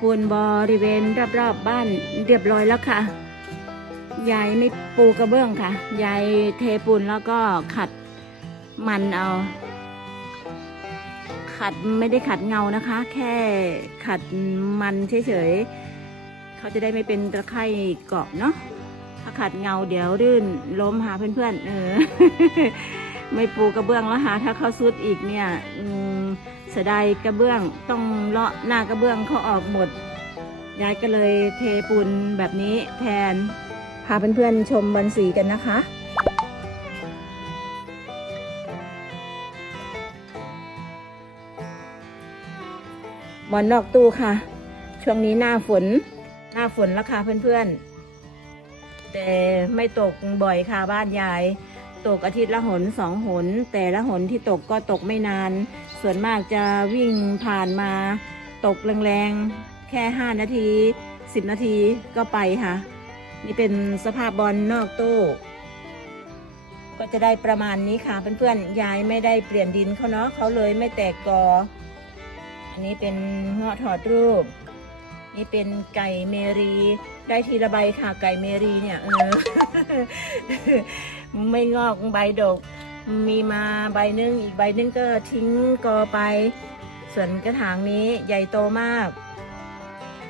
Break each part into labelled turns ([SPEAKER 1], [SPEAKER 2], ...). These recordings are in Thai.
[SPEAKER 1] ปูนบริเวณรอบๆบบ้านเรียบร้อยแล้วค่ะ ยายไม่ปูกระเบื้องค่ะ ยายเทปูนแล้วก็ขัดมันเอา ขัดไม่ได้ขัดเงานะคะ แค่ขัดมันเฉยๆ เขาจะได้ไม่เป็นตะไคร่เกาะเนาะ ถ้าขัดเงาเดี๋ยวรื่นล้มหาเพื่อนๆ เออ ไม่ปูกระเบื้องแล้วหาถ้าเขาซุดอีกเนี่ย อืม เสียดายกระเบื้องต้องเลาะหน้ากระเบื้องเขาออกหมด ยายก็เลยเทปูนแบบนี้แทน พาเพื่อนๆชมบันสีกันนะคะบอลนอกตู้ค่ะ ช่วงนี้หน้าฝน หน้าฝนแล้วค่ะเพื่อนๆ แต่ไม่ตกบ่อยค่ะบ้านยาย ตกอาทิตย์ละหนสองหน แต่ละหนที่ตกก็ตกไม่นาน ส่วนมากจะวิ่งผ่านมาตกแรงๆ แค่ห้านาทีสิบนาทีก็ไปค่ะ นี่เป็นสภาพบอลนอกตู้ก็จะได้ประมาณนี้ค่ะเพื่อนๆยายไม่ได้เปลี่ยนดินเขาเนาะเขาเลยไม่แตกกอ อันนี้เป็นเงาะถอดรูป นี่เป็นไก่เมรี ได้ทีละใบค่ะไก่เมรีเนี่ยเออไม่งอกใบดก มีมาใบหนึ่งอีกใบหนึ่งก็ทิ้งกอไป ส่วนกระถางนี้ใหญ่โตมาก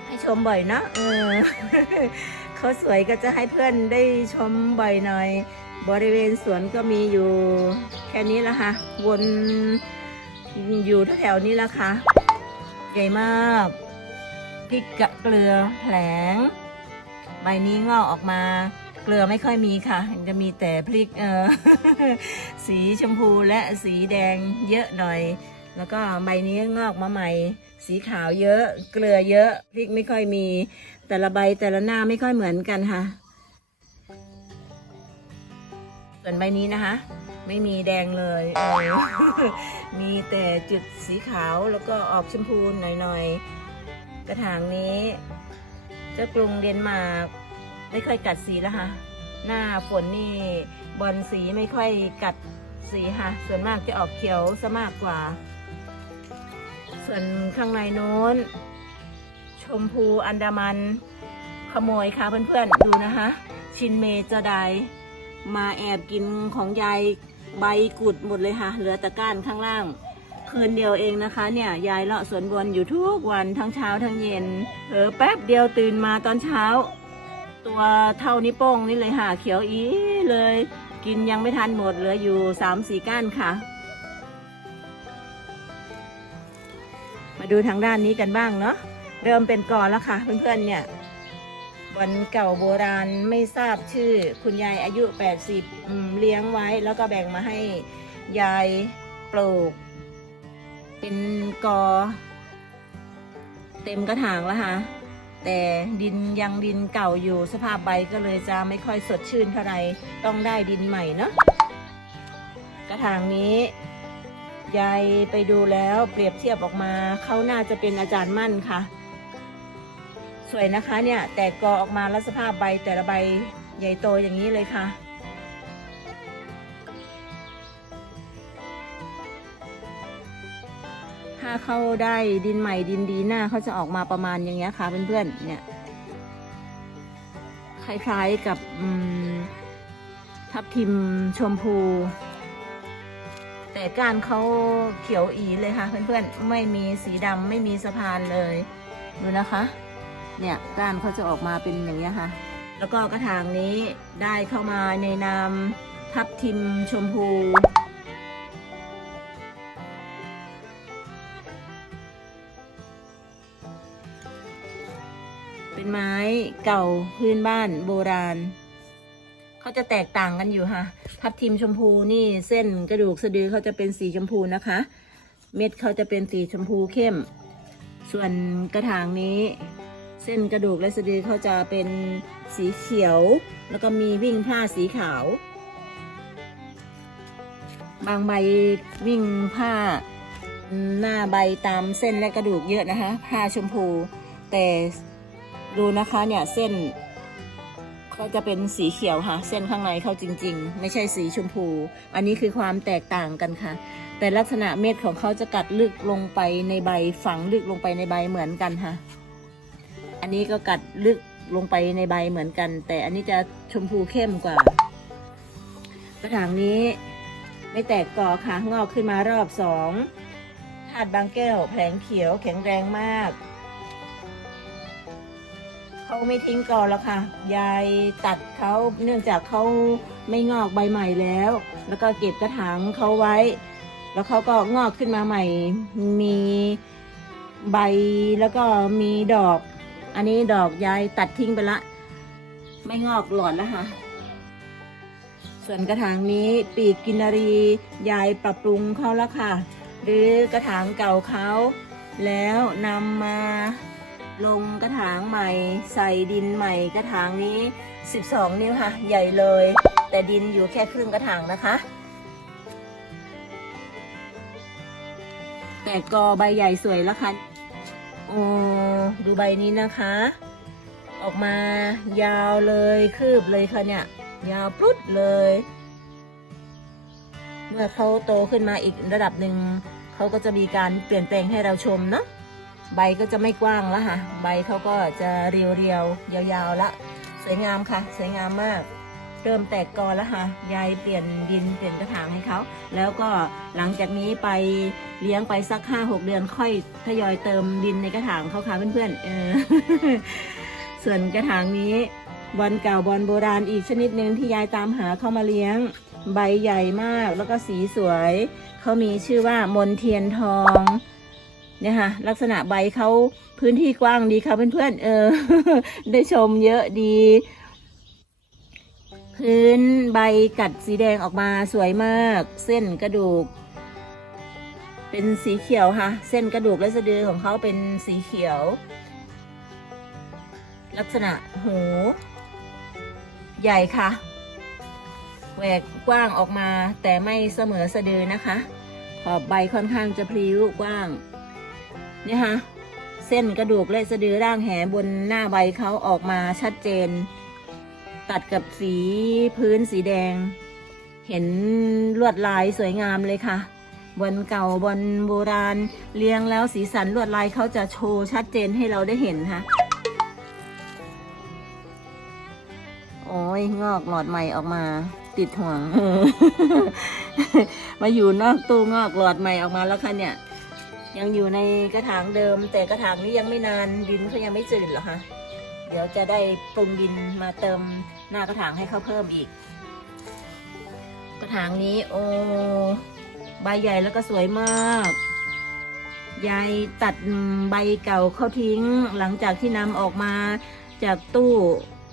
[SPEAKER 1] ให้ชมบ่อยนะเออเขาสวยก็จะให้เพื่อนได้ชมบ่อยหน่อย บริเวณสวนก็มีอยู่ แค่นี้ละค่ะ วนอยู่แถวนี้ละค่ะ ใหญ่มากพริกกะเกลือแผลง ใบนี้งอกออกมา เกลือไม่ค่อยมีค่ะ จะมีแต่พริกเออสีชมพูและสีแดงเยอะหน่อย แล้วก็ใบนี้งอกมาใหม่ สีขาวเยอะ เกลือเยอะ พริกไม่ค่อยมี แต่ละใบแต่ละหน้าไม่ค่อยเหมือนกันค่ะ ส่วนใบนี้นะคะ ไม่มีแดงเลยเออมีแต่จุดสีขาวแล้วก็ออกชมพูหน่อยๆ กระถางนี้เจ้ากรุงเดนมาร์ก ไม่ค่อยกัดสีแล้วค่ะ หน้าฝนนี่บอลสีไม่ค่อยกัดสีค่ะ ส่วนมากจะออกเขียวซะมากกว่า ส่วนข้างในโน้น ชมพูอันดามันขโมยค่ะเพื่อนๆ ดูนะคะ ชินเมจะไดมาแอบกินของยายใบกุดหมดเลยค่ะ เหลือแต่ก้านข้างล่าง คืนเดียวเองนะคะ เนี่ย ยายเลาะสวนบนอยู่ทุกวันทั้งเช้าทั้งเย็นเผอแป๊บเดียวตื่นมาตอนเช้า ตัวเท่านิ้วโป้งนี่เลยค่ะเขียวอีเลย กินยังไม่ทันหมดเหลืออยู่สามสี่ก้านค่ะ มาดูทางด้านนี้กันบ้างเนาะเริ่มเป็นกอแล้วค่ะ เพื่อนๆเนี่ยวันเก่าโบราณไม่ทราบชื่อ คุณยายอายุ 80 เลี้ยงไว้ แล้วก็แบ่งมาให้ยายปลูก เป็นกอ เต็มกระถางแล้วค่ะ แต่ดินยังดินเก่าอยู่สภาพใบก็เลยจะไม่ค่อยสดชื่นเท่าไหร่ต้องได้ดินใหม่เนาะกระถางนี้ยายไปดูแล้วเปรียบเทียบออกมาเขาน่าจะเป็นอาจารย์มั่นค่ะ สวยนะคะเนี่ย แตกกอออกมาแล้วสภาพใบแต่ละใบใหญ่โตอย่างนี้เลยค่ะ ถ้าเข้าได้ดินใหม่ดินดีหน้าเขาจะออกมาประมาณอย่างเงี้ยค่ะเพื่อนๆเนี่ยคล้ายๆกับทับทิมชมพู แต่ก้านเขาเขียวอีเลยค่ะ เพื่อนๆ ไม่มีสีดำไม่มีสะพานเลยดูนะคะ เนี่ยก้านเขาจะออกมาเป็นอย่างนี้ยค่ะ แล้วก็กระถางนี้ได้เข้ามาในนามทับทิมชมพู เก่าพื้นบ้านโบราณ เขาจะแตกต่างกันอยู่ค่ะ ทับทิมชมพูนี่เส้นกระดูกสะดือเขาจะเป็นสีชมพูนะคะ เม็ดเขาจะเป็นสีชมพูเข้ม ส่วนกระถางนี้ เส้นกระดูกและสะดือเขาจะเป็นสีเขียว แล้วก็มีวิ่งผ้าสีขาว บางใบวิ่งผ้าหน้าใบตามเส้นและกระดูกเยอะนะคะ ผ้าชมพูแต่ ดูนะคะเนี่ยเส้นเขาจะเป็นสีเขียวค่ะ เส้นข้างในเข้าจริง ๆ ไม่ใช่สีชมพู อันนี้คือความแตกต่างกันค่ะ แต่ลักษณะเม็ดของเขาจะกัดลึกลงไปในใบฝังลึกลงไปในใบเหมือนกันค่ะ อันนี้ก็กัดลึกลงไปในใบเหมือนกัน แต่อันนี้จะชมพูเข้มกว่า กระถางนี้ไม่แตกกอค่ะงอกขึ้นมารอบสองถาดบางแก้วแผลงเขียวแข็งแรงมาก เขาไม่ทิ้งกอแล้วค่ะ ยายตัดเขาเนื่องจากเขาไม่งอกใบใหม่แล้ว แล้วก็เก็บกระถางเขาไว้ แล้วเขาก็งอกขึ้นมาใหม่ มีใบแล้วก็มีดอก อันนี้ดอกยายตัดทิ้งไปละ ไม่งอกหลอดแล้วค่ะ ส่วนกระถางนี้ปีกกินารียายปรับปรุงเขาแล้วค่ะ หรือกระถางเก่าเขาแล้วนำมา ลงกระถางใหม่ ใส่ดินใหม่กระถางนี้ 12 นิ้วค่ะ ใหญ่เลย แต่ดินอยู่แค่ครึ่งกระถางนะคะ แต่กอใบใหญ่สวยแล้วค่ะโอ้ดูใบนี้นะคะ ออกมายาวเลยคืบเลยค่ะเนี่ย ยาวปลุดเลย เมื่อเขาโตขึ้นมาอีกระดับหนึ่งเขาก็จะมีการเปลี่ยนแปลงให้เราชมเนาะ ใบก็จะไม่กว้างแล้วค่ะ ใบเขาก็จะเรียวๆ ยาวๆละ สวยงามค่ะ สวยงามมาก เริ่มแตกกอแล้วค่ะ ยายเปลี่ยนดินเปลี่ยนกระถางให้เขา แล้วก็หลังจากนี้ไปเลี้ยงไปสักห้าหกเดือนค่อยทยอยเติมดินในกระถางเขาค่ะเพื่อนๆเออส่วนกระถางนี้บอลเก่าบอลโบราณอีกชนิดหนึ่งที่ยายตามหาเข้ามาเลี้ยง ใบใหญ่มากแล้วก็สีสวย เขามีชื่อว่ามนเทียนทอง เนี่ยค่ะลักษณะใบเขาพื้นที่กว้างดีค่ะเพื่อนๆเออ ได้ชมเยอะดี พื้นใบกัดสีแดงออกมาสวยมาก เส้นกระดูก เป็นสีเขียวค่ะ เส้นกระดูกและสะดือของเขาเป็นสีเขียว ลักษณะหู ใหญ่ค่ะแหวกกว้างออกมาแต่ไม่เสมอสะดือนะคะ ขอบใบค่อนข้างจะพลิ้วกว้าง เนี่ยค่ะเส้นกระดูกและสะดือร่างแหบนหน้าใบเขาออกมาชัดเจน ตัดกับสีพื้นสีแดง เห็นลวดลายสวยงามเลยค่ะบนเก่าบนโบราณเรียงแล้วสีสันลวดลายเขาจะโชว์ชัดเจนให้เราได้เห็นค่ะโอ้ยงอกหลอดใหม่ออกมา ติดห่วง มาอยู่นอกตู้งอกหลอดใหม่ออกมาแล้วค่ะเนี่ย ยังอยู่ในกระถางเดิม แต่กระถางนี้ยังไม่นานดินเขายังไม่จืดหรอกค่ะเดี๋ยวจะได้ปรุงดินมาเติมหน้ากระถางให้เขาเพิ่มอีก กระถางนี้โอ้ใบใหญ่แล้วก็สวยมาก ยายตัดใบเก่าเขาทิ้ง หลังจากที่นำออกมาจากตู้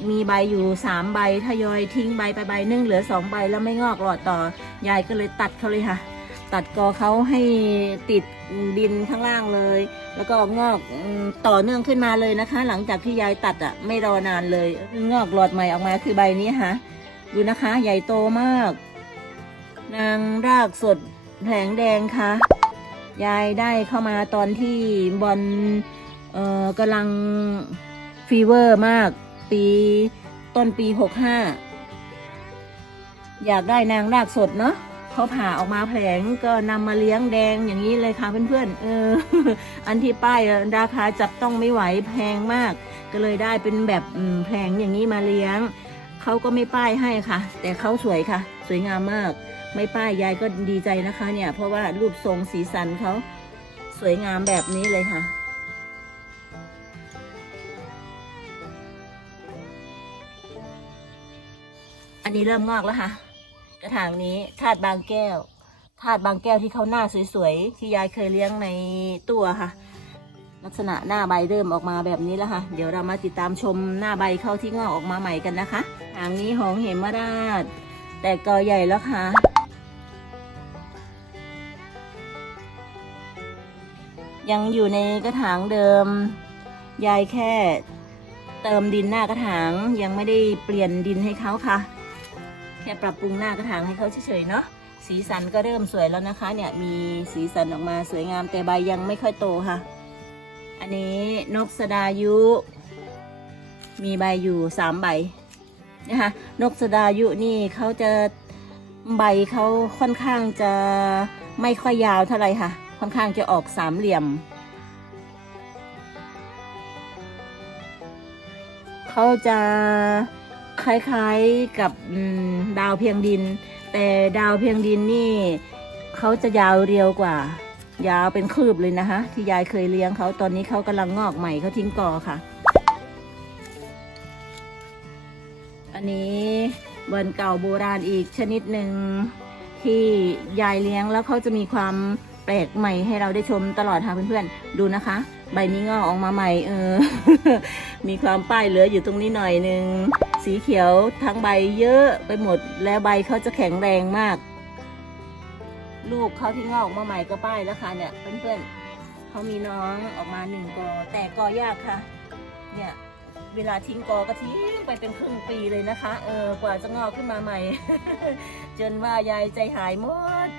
[SPEAKER 1] มีใบอยู่สามใบทยอยทิ้งใบไปใบนึ่งเหลือสองใบแล้วไม่งอกหลอดต่อ ยายก็เลยตัดเขาเลยค่ะ ตัดกอเขาให้ติดดินข้างล่างเลย แล้วก็งอกต่อเนื่องขึ้นมาเลยนะคะ หลังจากที่ยายตัดอะไม่รอนานเลยงอกหลอดใหม่ออกมาคือใบนี้ค่ะดูนะคะใหญ่โตมาก นางรากสดแผลงแดงค่ะยายได้เข้ามาตอนที่บอลเอ่อกำลังฟีเวอร์มาก ปีต้นปีหกห้าอยากได้นางรากสดเนาะ เขาผ่าออกมาแผลงก็นำมาเลี้ยงแดงอย่างนี้เลยค่ะเพื่อนๆเอออันที่ป้ายราคาจับต้องไม่ไหวแพงมาก ก็เลยได้เป็นแบบแผลงอย่างนี้มาเลี้ยงเขาก็ไม่ป้ายให้ค่ะ แต่เขาสวยค่ะ สวยงามมาก ไม่ป้ายยายก็ดีใจนะคะเนี่ย เพราะว่ารูปทรงสีสันเขาสวยงามแบบนี้เลยค่ะอันนี้เริ่มงอกแล้วค่ะ กระถางนี้ธาตุบางแก้วธาตุบางแก้วที่เขาหน้าสวยๆที่ยายเคยเลี้ยงในตัวค่ะ ลักษณะหน้าใบเริ่มออกมาแบบนี้แล้วค่ะ เดี๋ยวเรามาติดตามชมหน้าใบเขาที่งอกออกมาใหม่กันนะคะหางนี้หองเหมราช แต่กอใหญ่แล้วค่ะยังอยู่ในกระถางเดิม ยายแค่เติมดินหน้ากระถางยังไม่ได้เปลี่ยนดินให้เขาค่ะ แค่ปรับปรุงหน้ากระถางให้เขาเฉยๆเนาะสีสันก็เริ่มสวยแล้วนะคะ เนี่ยมีสีสันออกมาสวยงามแต่ใบยังไม่ค่อยโตค่ะ อันนี้นกสดายุ มีใบอยู่สามใบนะคะนกสดายุนี่เขาจะใบเขาค่อนข้างจะไม่ค่อยยาวเท่าไหร่ค่ะ ค่อนข้างจะออกสามเหลี่ยมเขาจะ คล้ายๆกับดาวเพียงดิน แต่ดาวเพียงดินนี่เขาจะยาวเรียวกว่า ยาวเป็นคืบเลยนะคะ ที่ยายเคยเลี้ยงเขาตอนนี้เขากำลังงอกใหม่เขาทิ้งกอค่ะ อันนี้เบิร์นเก่าโบราณอีกชนิดหนึ่งที่ยายเลี้ยงแล้วเขาจะมีความแปลกใหม่ให้เราได้ชมตลอดค่ะเพื่อนๆดูนะคะ ใบนี้งอกออกมาใหม่เออ มีความป้ายเหลืออยู่ตรงนี้หน่อยนึง สีเขียวทั้งใบเยอะไปหมดแล้วใบเขาจะแข็งแรงมาก ลูกเขาที่งอกออกมาใหม่ก็ป้ายแล้วค่ะเนี่ยเพื่อนๆเขามีน้องออกมาหนึ่งกอแต่กอยากค่ะ เนี่ยเวลาทิ้งกอก็ทิ้งไปเป็นครึ่งปีเลยนะคะ เออกว่าจะงอกขึ้นมาใหม่ จนว่ายายใจหายหมด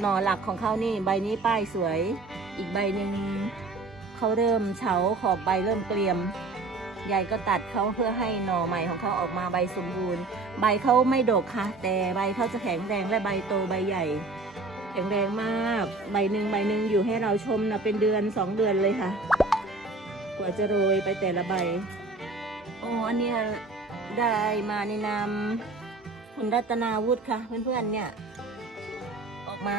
[SPEAKER 1] หน่อหลักของเขานี่ใบนี้ป้ายสวย อีกใบหนึ่งเขาเริ่มเฉาขอบใบเริ่มเกรียม ยายก็ตัดเขาเพื่อให้หน่อใหม่ของเขาออกมาใบสมบูรณ์ ใบเขาไม่ดกค่ะ แต่ใบเขาจะแข็งแรงและใบโตใบใหญ่ แข็งแรงมาก ใบหนึ่งใบหนึ่งอยู่ให้เราชมนะเป็นเดือนสองเดือนเลยค่ะ กว่าจะโรยไปแต่ละใบโอ้อันนี้ได้มาในนามคุณรัตนาวุฒิค่ะ เพื่อนๆเนี่ย ออกมา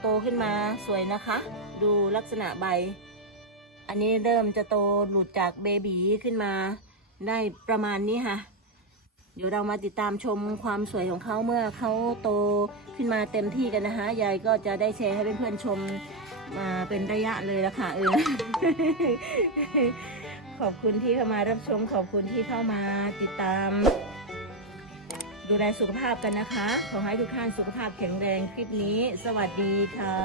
[SPEAKER 1] โตขึ้นมาสวยนะคะ ดูลักษณะใบ อันนี้เริ่มจะโตหลุดจากเบบีขึ้นมา ได้ประมาณนี้ค่ะ เดี๋ยวเรามาติดตามชมความสวยของเขาเมื่อเขาโตขึ้นมาเต็มที่กันนะคะยายก็จะได้แชร์ให้เพื่อนๆชมมาเป็นระยะเลยละค่ะเออขอบคุณที่เข้ามารับชม ขอบคุณที่เข้ามาติดตาม ดูแลสุขภาพกันนะคะ ขอให้ทุกท่านสุขภาพแข็งแรงคลิปนี้ สวัสดีค่ะ